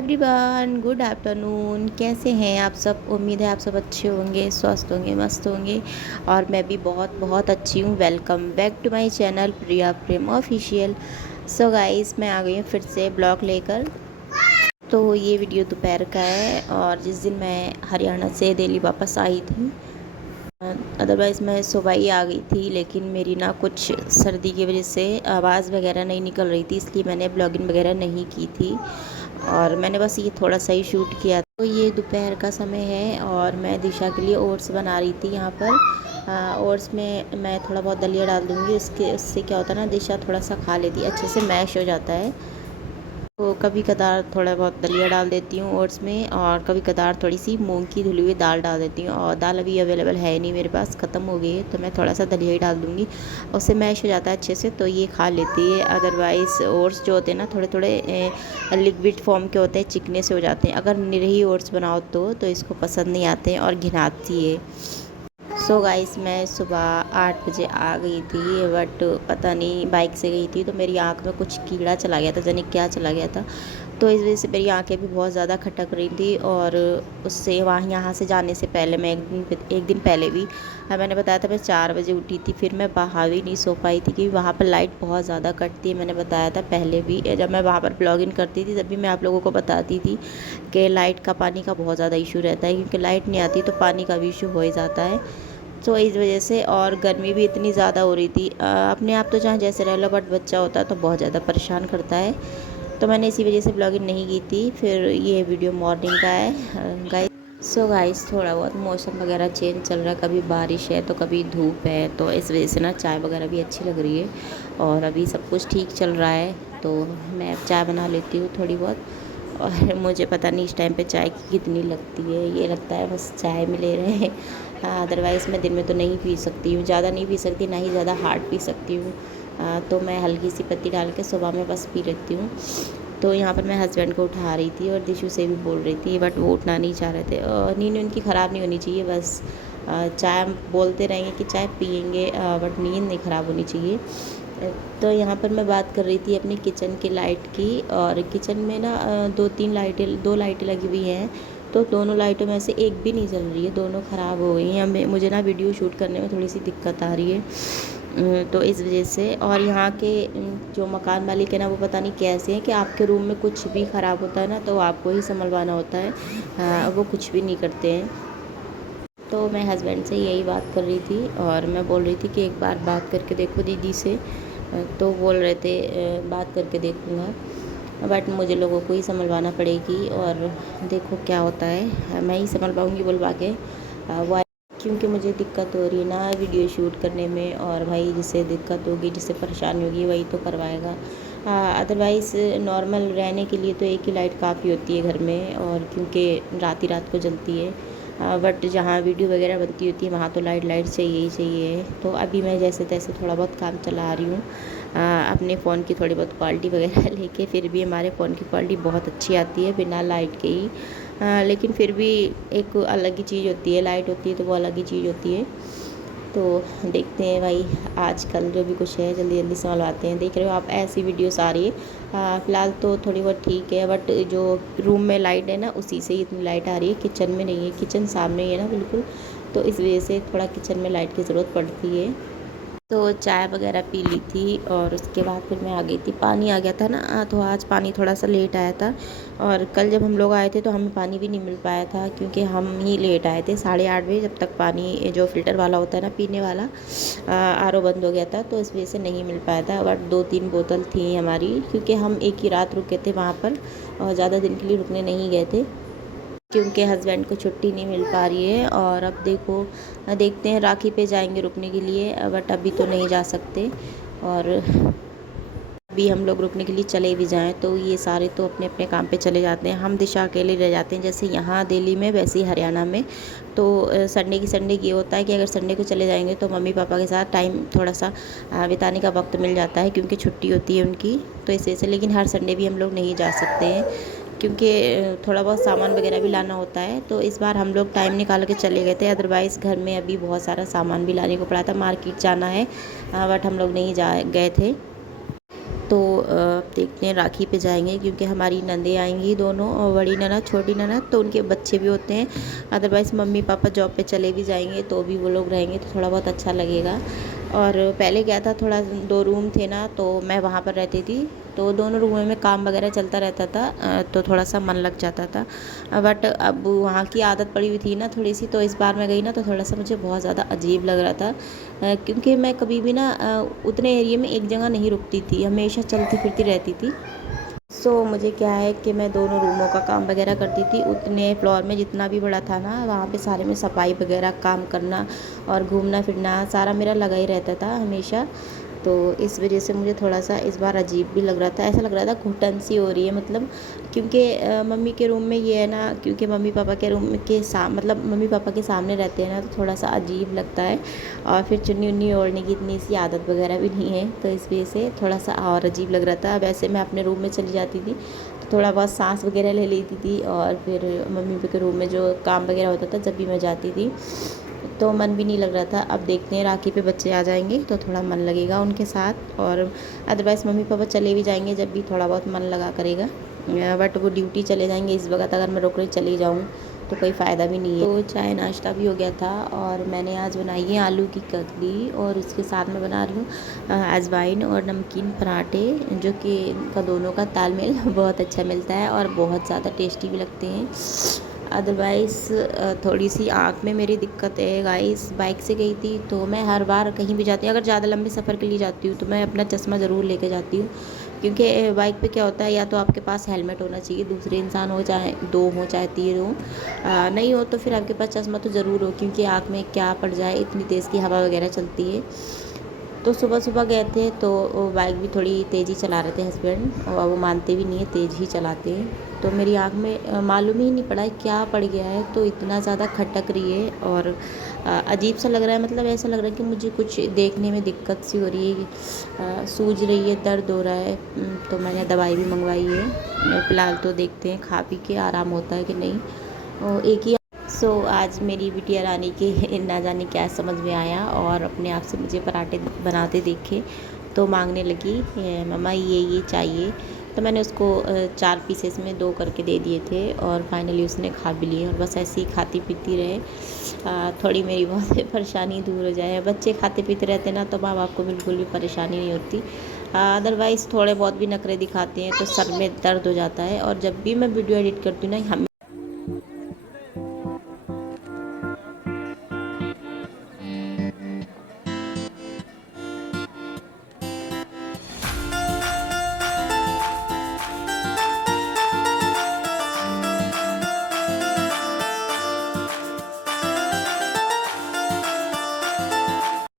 Everyone, good afternoon. कैसे हैं आप सब? उम्मीद है आप सब अच्छे होंगे, स्वस्थ होंगे, मस्त होंगे। और मैं भी बहुत बहुत अच्छी हूँ। Welcome back to my channel Priya Prem official. So guys, मैं आ गई हूँ फिर से ब्लॉग लेकर। तो ये वीडियो दोपहर का है और जिस दिन मैं हरियाणा से दिल्ली वापस आई थी, अदरवाइज़ मैं सुबह ही आ गई थी, लेकिन मेरी ना कुछ सर्दी की वजह से आवाज़ वगैरह नहीं निकल रही थी, इसलिए मैंने ब्लॉगिंग वगैरह नहीं की थी और मैंने बस ये थोड़ा सा ही शूट किया। तो ये दोपहर का समय है और मैं दिशा के लिए ओट्स बना रही थी यहाँ पर। ओट्स में मैं थोड़ा बहुत दलिया डाल दूँगी, उससे क्या होता है ना, दिशा थोड़ा सा खा लेती है, अच्छे से मैश हो जाता है। तो कभी कदार थोड़ा बहुत दलिया डाल देती हूँ ओट्स में, और कभी कदार थोड़ी सी मूंग की धुली हुई दाल डाल देती हूँ। और दाल अभी अवेलेबल है नहीं मेरे पास, ख़त्म हो गई है, तो मैं थोड़ा सा दलिया ही डाल दूँगी। उससे मैश हो जाता है अच्छे से, तो ये खा लेती है। अदरवाइज़ ओट्स जो होते हैं ना, थोड़े थोड़े लिक्विड फॉर्म के होते हैं, चिकने से हो जाते हैं। अगर निरही ओट्स बनाओ तो इसको पसंद नहीं आते हैं और घिनाती है। सो गाइस, मैं सुबह 8 बजे आ गई थी, बट पता नहीं, बाइक से गई थी तो मेरी आँख में कुछ कीड़ा चला गया था, जाने क्या चला गया था। तो इस वजह से मेरी आँखें भी बहुत ज़्यादा खटक रही थी। और उससे वहाँ यहाँ से जाने से पहले मैं एक दिन पहले भी, मैंने बताया था मैं 4 बजे उठी थी, फिर मैं बाहर भी नहीं सो पाई थी क्योंकि वहाँ पर लाइट बहुत ज़्यादा कटती है। मैंने बताया था पहले भी, जब मैं वहाँ पर ब्लॉगिंग करती थी तब भी मैं आप लोगों को बताती थी कि लाइट का, पानी का बहुत ज़्यादा इशू रहता है, क्योंकि लाइट नहीं आती तो पानी का भी इशू हो ही जाता है। तो इस वजह से, और गर्मी भी इतनी ज़्यादा हो रही थी। अपने आप तो जहाँ जैसे रह लो, बट बच्चा होता है तो बहुत ज़्यादा परेशान करता है। तो मैंने इसी वजह से ब्लॉगिंग नहीं की थी। फिर ये वीडियो मॉर्निंग का है गाइस। सो गाइस, थोड़ा बहुत मौसम वगैरह चेंज चल रहा है, कभी बारिश है तो कभी धूप है, तो इस वजह से ना चाय वगैरह भी अच्छी लग रही है और अभी सब कुछ ठीक चल रहा है। तो मैं चाय बना लेती हूँ थोड़ी बहुत। और मुझे पता नहीं इस टाइम पे चाय की कितनी लगती है, ये लगता है बस चाय मिले रहे। अदरवाइज़ मैं दिन में तो नहीं पी सकती हूँ, ज़्यादा नहीं पी सकती, ना ही ज़्यादा हार्ड पी सकती हूँ। तो मैं हल्की सी पत्ती डाल के सुबह में बस पी लेती हूँ। तो यहाँ पर मैं हस्बैंड को उठा रही थी और दिशु से भी बोल रही थी, बट वो उठना नहीं चाह रहे थे। नींद उनकी ख़राब नहीं होनी चाहिए, बस चाय बोलते रहेंगे कि चाय पियेंगे, बट नींद नहीं ख़राब होनी चाहिए। तो यहाँ पर मैं बात कर रही थी अपनी किचन की लाइट की, और किचन में ना दो लाइटें लगी हुई हैं। तो दोनों लाइटों में से एक भी नहीं जल रही है, दोनों ख़राब हो गई हैं। मुझे ना वीडियो शूट करने में थोड़ी सी दिक्कत आ रही है, तो इस वजह से। और यहाँ के जो मकान मालिक है ना, वो पता नहीं कैसे हैं कि आपके रूम में कुछ भी ख़राब होता है ना तो आपको ही संभलवाना होता है। वो कुछ भी नहीं करते हैं। तो मैं हस्बैंड से यही बात कर रही थी और मैं बोल रही थी कि एक बार बात करके देखो दीदी से। तो बोल रहे थे बात करके देखूँगा, बट मुझे लोगों को ही संभलवाना पड़ेगी और देखो क्या होता है, मैं ही संभल पाऊँगी बुलवा के। वो, क्योंकि मुझे दिक्कत हो रही है ना वीडियो शूट करने में, और भाई जिससे दिक्कत होगी, जिससे परेशानी होगी, वही तो करवाएगा। अदरवाइज़ नॉर्मल रहने के लिए तो एक ही लाइट काफ़ी होती है घर में, और क्योंकि रात ही रात को जलती है। बट जहाँ वीडियो वगैरह बनती होती है वहाँ तो लाइट चाहिए ही चाहिए। तो अभी मैं जैसे तैसे थोड़ा बहुत काम चला रही हूँ अपने फ़ोन की थोड़ी बहुत क्वालिटी वगैरह लेके। फिर भी हमारे फ़ोन की क्वालिटी बहुत अच्छी आती है बिना लाइट के ही। लेकिन फिर भी एक अलग ही चीज़ होती है, लाइट होती है तो वो अलग ही चीज़ होती है। तो देखते हैं भाई, आजकल जो भी कुछ है जल्दी जल्दी संभलवाते हैं। देख रहे हो आप, ऐसी वीडियोस आ रही है। फ़िलहाल तो थोड़ी बहुत ठीक है, बट जो रूम में लाइट है ना, उसी से ही इतनी लाइट आ रही है, किचन में नहीं है। किचन सामने ही है ना बिल्कुल, तो इस वजह से थोड़ा किचन में लाइट की ज़रूरत पड़ती है। तो चाय वगैरह पी ली थी और उसके बाद फिर मैं आ गई थी। पानी आ गया था ना, तो आज पानी थोड़ा सा लेट आया था। और कल जब हम लोग आए थे तो हमें पानी भी नहीं मिल पाया था, क्योंकि हम ही लेट आए थे 8:30 बजे। जब तक पानी जो फ़िल्टर वाला होता है ना, पीने वाला, आरओ बंद हो गया था, तो इस वजह से नहीं मिल पाया था। बट 2-3 बोतल थी हमारी, क्योंकि हम एक ही रात रुके थे वहाँ पर और ज़्यादा दिन के लिए रुकने नहीं गए थे, क्योंकि हस्बैंड को छुट्टी नहीं मिल पा रही है। और अब देखो, देखते हैं, राखी पे जाएंगे रुकने के लिए, बट अभी तो नहीं जा सकते। और अभी हम लोग रुकने के लिए चले भी जाएं तो ये सारे तो अपने अपने काम पे चले जाते हैं, हम दिशा अकेले रह जाते हैं। जैसे यहाँ दिल्ली में, वैसे ही हरियाणा में। तो संडे की संडे ये होता है कि अगर संडे को चले जाएंगे तो मम्मी पापा के साथ टाइम थोड़ा सा बिताने का वक्त मिल जाता है, क्योंकि छुट्टी होती है उनकी, तो इस वजह से। लेकिन हर संडे भी हम लोग नहीं जा सकते हैं, क्योंकि थोड़ा बहुत सामान वगैरह भी लाना होता है। तो इस बार हम लोग टाइम निकाल के चले गए थे, अदरवाइज़ घर में अभी बहुत सारा सामान भी लाने को पड़ा था, मार्केट जाना है, बट हम लोग नहीं जा गए थे। तो देखते हैं राखी पे जाएंगे, क्योंकि हमारी नंदे आएंगी दोनों, और बड़ी ननद छोटी ननद, तो उनके बच्चे भी होते हैं। अदरवाइज़ मम्मी पापा जॉब पे चले भी जाएंगे तो भी वो लोग रहेंगे तो थोड़ा बहुत अच्छा लगेगा। और पहले क्या था, थोड़ा 2 रूम थे ना, तो मैं वहाँ पर रहती थी, तो दोनों रूमों में काम वगैरह चलता रहता था, तो थोड़ा सा मन लग जाता था। बट अब वहाँ की आदत पड़ी हुई थी ना थोड़ी सी, तो इस बार मैं गई ना तो थोड़ा सा मुझे बहुत ज़्यादा अजीब लग रहा था, क्योंकि मैं कभी भी ना उतने एरिया में एक जगह नहीं रुकती थी, हमेशा चलती फिरती रहती थी। मुझे क्या है कि मैं दोनों रूमों का काम वगैरह करती थी, उतने फ्लोर में जितना भी बड़ा था ना, वहाँ पे सारे में सफाई वगैरह काम करना और घूमना फिरना सारा मेरा लगा ही रहता था हमेशा। तो इस वजह से मुझे थोड़ा सा इस बार अजीब भी लग रहा था, ऐसा लग रहा था घुटन सी हो रही है, मतलब क्योंकि मम्मी के रूम में ये है ना, क्योंकि मम्मी पापा के रूम के मतलब मम्मी पापा के सामने रहते हैं ना, तो थोड़ा सा अजीब लगता है। और फिर चुन्नी उन्नी ओढ़ने की इतनी सी आदत वगैरह भी नहीं है, तो इस वजह से थोड़ा सा और अजीब लग रहा था। वैसे मैं अपने रूम में चली जाती थी तो थोड़ा बहुत सांस वगैरह ले लेती थी, और फिर मम्मी पापा के रूम में जो काम वगैरह होता था जब भी मैं जाती थी तो मन भी नहीं लग रहा था। अब देखते हैं राखी पे बच्चे आ जाएंगे तो थोड़ा मन लगेगा उनके साथ, और अदरवाइज़ मम्मी पापा चले भी जाएंगे जब भी थोड़ा बहुत मन लगा करेगा। बट वो ड्यूटी चले जाएंगे, इस वक्त अगर मैं रुक कर चली जाऊँ तो कोई फ़ायदा भी नहीं है। तो चाय नाश्ता भी हो गया था, और मैंने आज बनाई है आलू की कतली, और उसके साथ में बना रही हूँ अजवाइन और नमकीन पराठे, जो कि इनका दोनों का तालमेल बहुत अच्छा मिलता है और बहुत ज़्यादा टेस्टी भी लगते हैं। अदरवाइज़ थोड़ी सी आँख में मेरी दिक्कत है गाइस। बाइक से गई थी तो मैं हर बार कहीं भी जाती हूँ, अगर ज़्यादा लंबे सफ़र के लिए जाती हूँ तो मैं अपना चश्मा ज़रूर लेके जाती हूँ, क्योंकि बाइक पे क्या होता है, या तो आपके पास हेलमेट होना चाहिए, दूसरे इंसान हो चाहे 2 हो चाहे 3 हो, नहीं हो तो फिर आपके पास चश्मा तो ज़रूर हो, क्योंकि आँख में क्या पड़ जाए, इतनी तेज़ की हवा वगैरह चलती है। तो सुबह सुबह गए थे तो वो बाइक भी थोड़ी तेज़ी चला रहे थे हस्बैंड, और वो मानते भी नहीं है, तेज़ ही चलाते हैं। तो मेरी आँख में मालूम ही नहीं पड़ा क्या पड़ गया है, तो इतना ज़्यादा खटक रही है और अजीब सा लग रहा है, मतलब ऐसा लग रहा है कि मुझे कुछ देखने में दिक्कत सी हो रही है, सूज रही है, दर्द हो रहा है। तो मैंने दवाई भी मंगवाई है, फ़िलहाल तो देखते हैं खा पी के आराम होता है कि नहीं। और एक ही आज मेरी बिटिया रानी के ना जाने क्या समझ में आया, और अपने आप से मुझे पराठे बनाते देखे तो मांगने लगी, मम्मा ये चाहिए। तो मैंने उसको 4 पीसेस में 2 करके दे दिए थे, और फाइनली उसने खा भी लिए, और बस ऐसे ही खाती पीती रहे, थोड़ी मेरी बहुत परेशानी दूर हो जाए। बच्चे खाते पीते रहते ना तो माँ बाप को बिल्कुल भी परेशानी नहीं होती। अदरवाइज़ थोड़े बहुत भी नखरे दिखाते हैं तो सर में दर्द हो जाता है, और जब भी मैं वीडियो एडिट करती हूँ ना, हम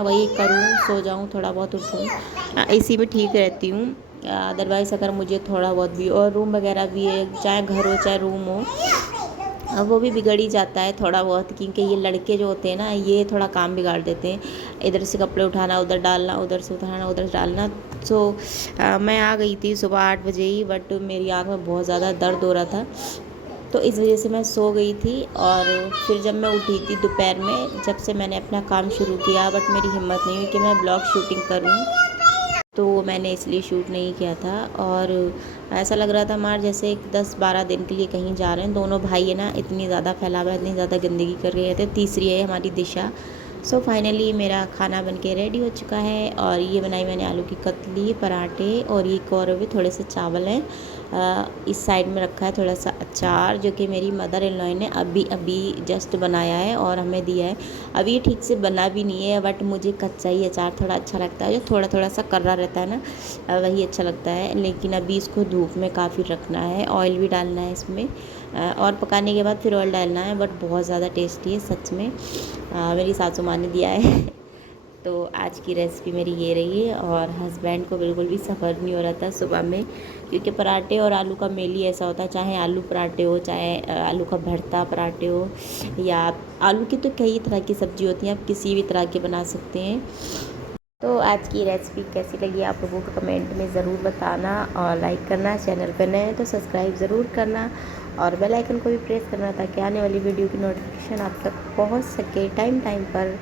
वही करूँ, सो जाऊँ, थोड़ा बहुत उठूँ, इसी में ठीक रहती हूँ। अदरवाइज़ अगर मुझे थोड़ा बहुत भी, और रूम वगैरह भी है, चाहे घर हो चाहे रूम हो, वो भी बिगड़ ही जाता है थोड़ा बहुत, क्योंकि ये लड़के जो होते हैं ना, ये थोड़ा काम बिगाड़ देते हैं, इधर से कपड़े उठाना उधर डालना, उधर से उठाना उधर डालना। मैं आ गई थी सुबह 8 बजे ही, बट मेरी आँख में बहुत ज़्यादा दर्द हो रहा था, तो इस वजह से मैं सो गई थी। और फिर जब मैं उठी थी दोपहर में, जब से मैंने अपना काम शुरू किया, बट मेरी हिम्मत नहीं हुई कि मैं ब्लॉग शूटिंग करूं, तो मैंने इसलिए शूट नहीं किया था। और ऐसा लग रहा था हमारे जैसे 10-12 दिन के लिए कहीं जा रहे हैं। दोनों भाई है ना, इतनी ज़्यादा फैलावा, इतनी ज़्यादा गंदगी कर रहे थे। तीसरी है हमारी दिशा। फाइनली मेरा खाना बन के रेडी हो चुका है, और ये बनाई मैंने आलू की कतली, पराठे, और ये और भी थोड़े से चावल हैं। इस साइड में रखा है थोड़ा सा अचार, जो कि मेरी मदर इन लॉ ने अभी अभी जस्ट बनाया है और हमें दिया है। अभी ये ठीक से बना भी नहीं है, बट मुझे कच्चा ही अचार थोड़ा अच्छा लगता है, जो थोड़ा थोड़ा सा कर्रा रहता है ना, वही अच्छा लगता है। लेकिन अभी इसको धूप में काफ़ी रखना है, ऑयल भी डालना है इसमें, और पकाने के बाद फिर ऑयल डालना है। बट बहुत ज़्यादा टेस्टी है सच में, मेरी सासू माँ ने दिया है। तो आज की रेसिपी मेरी ये रही है, और हस्बैंड को बिल्कुल भी सफ़र नहीं हो रहा था सुबह में, क्योंकि पराठे और आलू का मेल ही ऐसा होता है, चाहे आलू पराठे हो, चाहे आलू का भरता पराठे हो, या आलू की तो कई तरह की सब्ज़ी होती हैं, आप किसी भी तरह के बना सकते हैं। तो आज की रेसिपी कैसी लगी आप लोगों को कमेंट में ज़रूर बताना, और लाइक करना, चैनल पर नए हैं तो सब्सक्राइब ज़रूर करना, और बेल आइकन को भी प्रेस करना, ताकि आने वाली वीडियो की नोटिफिकेशन आप तक पहुंच सके टाइम टाइम पर।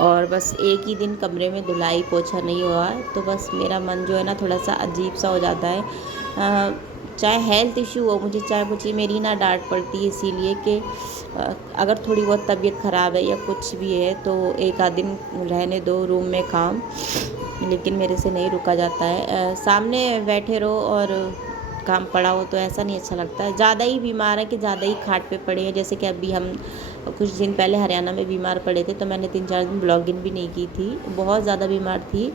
और बस एक ही दिन कमरे में धुलाई पोछा नहीं हुआ है, तो बस मेरा मन जो है ना थोड़ा सा अजीब सा हो जाता है। चाहे हेल्थ इशू हो मुझे, चाहे मुझे मेरी ना डांट पड़ती है इसीलिए कि अगर थोड़ी बहुत तबीयत ख़राब है या कुछ भी है तो एक आध दिन रहने दो रूम में काम, लेकिन मेरे से नहीं रुका जाता है। सामने बैठे रहो और काम पड़ा हो तो ऐसा नहीं अच्छा लगता है। ज़्यादा ही बीमार है कि ज़्यादा ही खाट पे पड़े हैं, जैसे कि अभी हम कुछ दिन पहले हरियाणा में बीमार पड़े थे, तो मैंने 3-4 दिन ब्लॉगिंग भी नहीं की थी, बहुत ज़्यादा बीमार थी।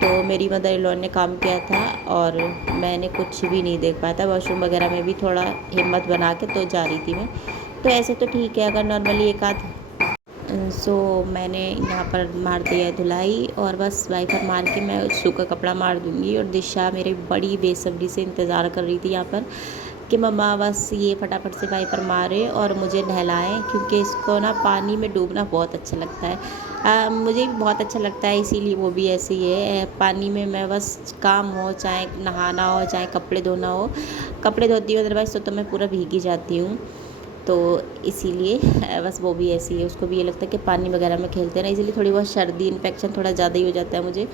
तो मेरी मदर इन लॉ ने काम किया था और मैंने कुछ भी नहीं देख पाया था। वॉशरूम वगैरह में भी थोड़ा हिम्मत बना के तो जा रही थी मैं। तो ऐसे तो ठीक है, अगर नॉर्मली एक आध सो मैंने यहाँ पर मार दिया है धुलाई, और बस वाइपर मार के मैं सूखा कपड़ा मार दूँगी। और दिशा मेरी बड़ी बेसब्री से इंतज़ार कर रही थी यहाँ पर कि मम्मा बस ये फटाफट से वाइपर मारे और मुझे नहलाएं, क्योंकि इसको ना पानी में डूबना बहुत अच्छा लगता है। मुझे भी बहुत अच्छा लगता है, इसीलिए वो भी ऐसे ही है। पानी में मैं बस काम हो, चाहे नहाना हो चाहे कपड़े धोना हो, कपड़े धोती हूँ अदरवाइज़ तो मैं पूरा भीगी जाती हूँ। तो इसीलिए बस वो भी ऐसी है, उसको भी ये लगता है कि पानी वगैरह में खेलते हैं ना, इसीलिए थोड़ी बहुत सर्दी इन्फेक्शन थोड़ा ज़्यादा ही हो जाता है मुझे।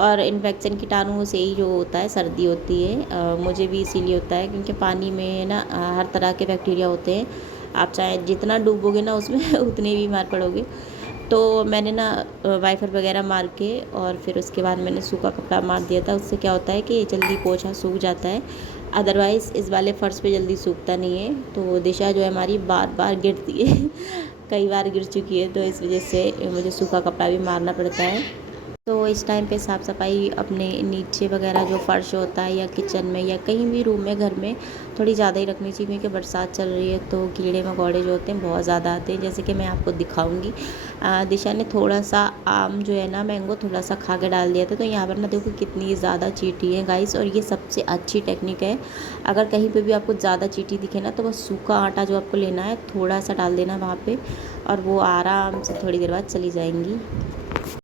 और इन्फेक्शन कीटाणुओं से ही जो होता है सर्दी होती है, मुझे भी इसीलिए होता है क्योंकि पानी में ना हर तरह के बैक्टीरिया होते हैं। आप चाहे जितना डूबोगे ना उसमें उतने ही बीमार पड़ोगे। तो मैंने ना वाइपर वगैरह मार के और फिर उसके बाद मैंने सूखा कपड़ा मार दिया था। उससे क्या होता है कि जल्दी पोछा सूख जाता है, अदरवाइज़ इस वाले फ़र्श पे जल्दी सूखता नहीं है। तो दिशा जो है हमारी बार बार गिरती है कई बार गिर चुकी है, तो इस वजह से मुझे सूखा कपड़ा भी मारना पड़ता है। तो इस टाइम पे साफ़ सफाई अपने नीचे वगैरह जो फ़र्श होता है या किचन में या कहीं भी रूम में घर में थोड़ी ज़्यादा ही रखनी चाहिए, क्योंकि बरसात चल रही है तो कीड़े मकोड़े जो होते हैं बहुत ज़्यादा आते हैं, जैसे कि मैं आपको दिखाऊंगी। दिशा ने थोड़ा सा आम जो है ना मैंगो थोड़ा सा खा के डाल दिया था, तो यहाँ पर ना देखो कितनी ज़्यादा चींटी है गाइस। और ये सबसे अच्छी टेक्निक है, अगर कहीं पर भी आपको ज़्यादा चींटी दिखे ना तो बस सूखा आटा जो आपको लेना है थोड़ा सा डाल देना वहाँ पर, और वो आराम से थोड़ी देर बाद चली जाएंगी।